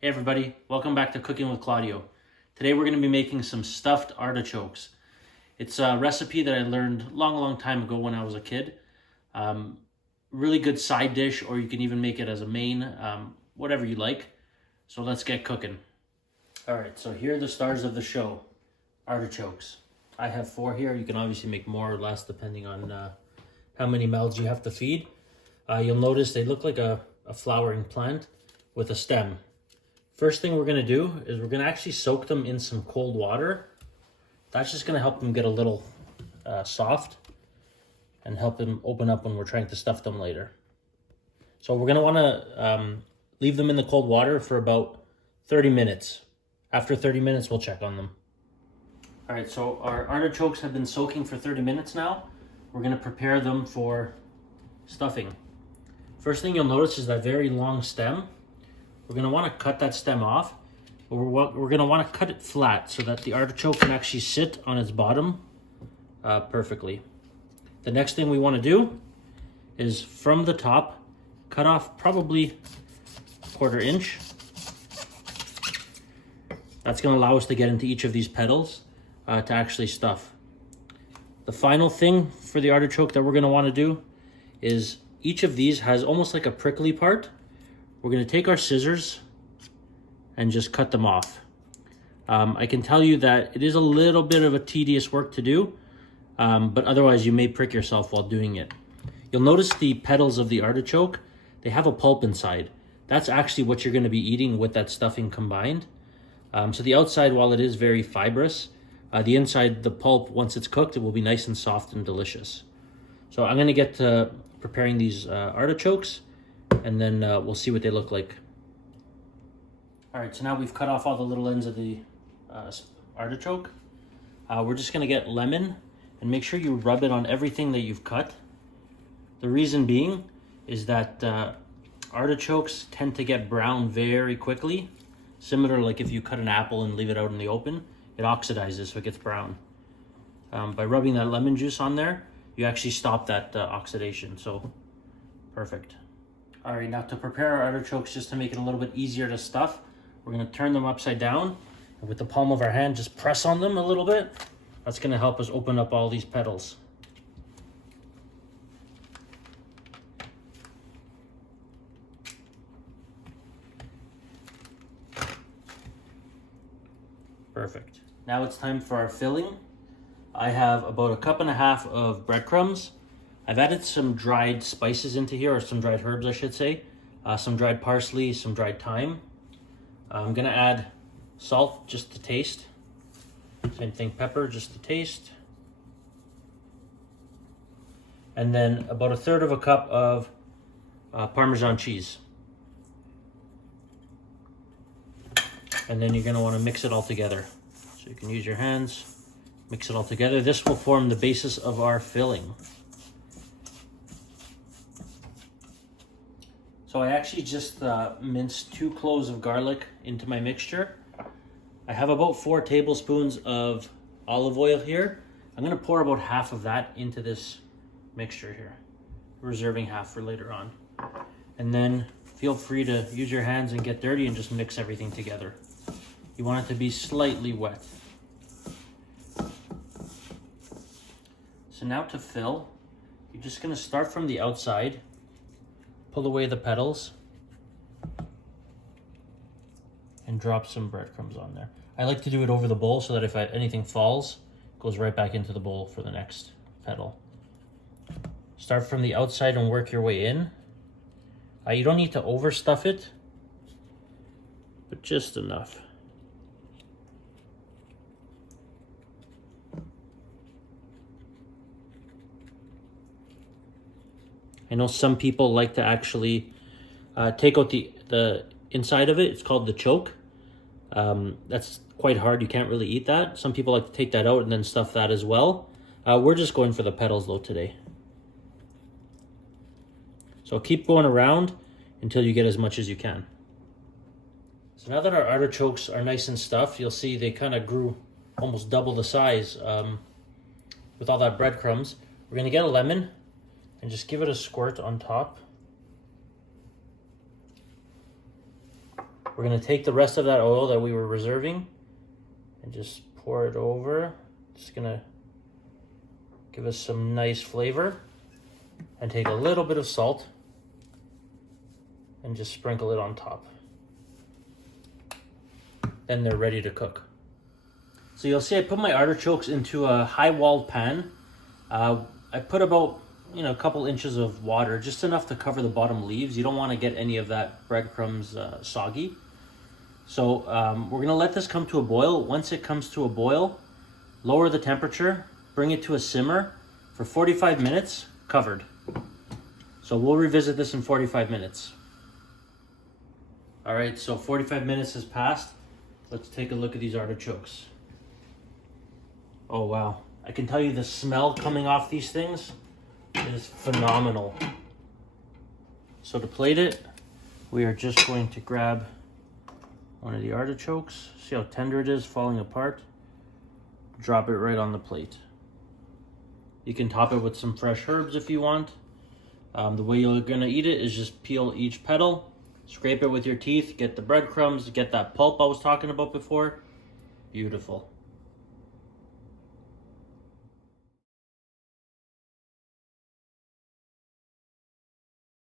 Hey everybody, welcome back to Cooking with Claudio. Today we're going to be making some stuffed artichokes. It's a recipe that I learned long time ago when I was a kid. Really good side dish, or you can even make it as a main, whatever you like. So let's get cooking. Alright, so here are the stars of the show, artichokes. I have 4 here. You can obviously make more or less depending on how many mouths you have to feed. You'll notice they look like a flowering plant with a stem. First thing we're going to do is we're going to actually soak them in some cold water. That's just going to help them get a little soft and help them open up when we're trying to stuff them later. So we're going to want to leave them in the cold water for about 30 minutes. After 30 minutes, we'll check on them. All right, so our artichokes have been soaking for 30 minutes now. We're going to prepare them for stuffing. First thing you'll notice is that very long stem. We're going to want to cut that stem off, but we're going to want to cut it flat so that the artichoke can actually sit on its bottom perfectly. The next thing we want to do is from the top, cut off probably 1/4 inch. That's going to allow us to get into each of these petals to actually stuff. The final thing for the artichoke that we're going to want to do is each of these has almost like a prickly part. We're going to take our scissors and just cut them off. I can tell you that it is a little bit of a tedious work to do, but otherwise you may prick yourself while doing it. You'll notice the petals of the artichoke, they have a pulp inside. That's actually what you're going to be eating with that stuffing combined. So the outside, while it is very fibrous, the inside, the pulp, once it's cooked, it will be nice and soft and delicious. So I'm going to get to preparing these artichokes, and then we'll see what they look like. All right, so now we've cut off all the little ends of the artichoke. We're just gonna get lemon and make sure you rub it on everything that you've cut. The reason being is that artichokes tend to get brown very quickly. Similar like if you cut an apple and leave it out in the open, it oxidizes so it gets brown. By rubbing that lemon juice on there, you actually stop that oxidation, so perfect. All right, now to prepare our artichokes, just to make it a little bit easier to stuff, we're going to turn them upside down, and with the palm of our hand, just press on them a little bit. That's going to help us open up all these petals. Perfect. Now it's time for our filling. I have about 1.5 cups of breadcrumbs. I've added some dried spices into here, or some dried herbs, I should say. Some dried parsley, some dried thyme. I'm gonna add salt just to taste. Same thing, pepper just to taste. And then about 1/3 cup of Parmesan cheese. And then you're gonna wanna mix it all together. So you can use your hands, mix it all together. This will form the basis of our filling. So I actually just minced 2 cloves of garlic into my mixture. I have about 4 tablespoons of olive oil here. I'm gonna pour about half of that into this mixture here, reserving half for later on. And then feel free to use your hands and get dirty and just mix everything together. You want it to be slightly wet. So now to fill, you're just gonna start from the outside. Pull away the petals and drop some breadcrumbs on there. I like to do it over the bowl so that if anything falls, it goes right back into the bowl for the next petal. Start from the outside and work your way in. You don't need to overstuff it, but just enough. I know some people like to actually take out the inside of it. It's called the choke. That's quite hard. You can't really eat that. Some people like to take that out and then stuff that as well. We're just going for the petals though today. So keep going around until you get as much as you can. So now that our artichokes are nice and stuffed, you'll see they kind of grew almost double the size with all that breadcrumbs. We're going to get a lemon and just give it a squirt on top. We're gonna take the rest of that oil that we were reserving and just pour it over. Just gonna give us some nice flavor, and take a little bit of salt and just sprinkle it on top. Then they're ready to cook. So you'll see I put my artichokes into a high-walled pan. I put about a couple inches of water, just enough to cover the bottom leaves. You don't want to get any of that breadcrumbs soggy. So we're gonna let this come to a boil. Once it comes to a boil, lower the temperature, bring it to a simmer for 45 minutes, covered. So we'll revisit this in 45 minutes. All right, so 45 minutes has passed. Let's take a look at these artichokes. Oh wow, I can tell you the smell coming off these things is phenomenal. So to plate it, we are just going to grab one of the artichokes. See how tender it is, falling apart? Drop it right on the plate. You can top it with some fresh herbs if you want. The way you're gonna eat it is just peel each petal, scrape it with your teeth, get the breadcrumbs, get that pulp I was talking about before. Beautiful.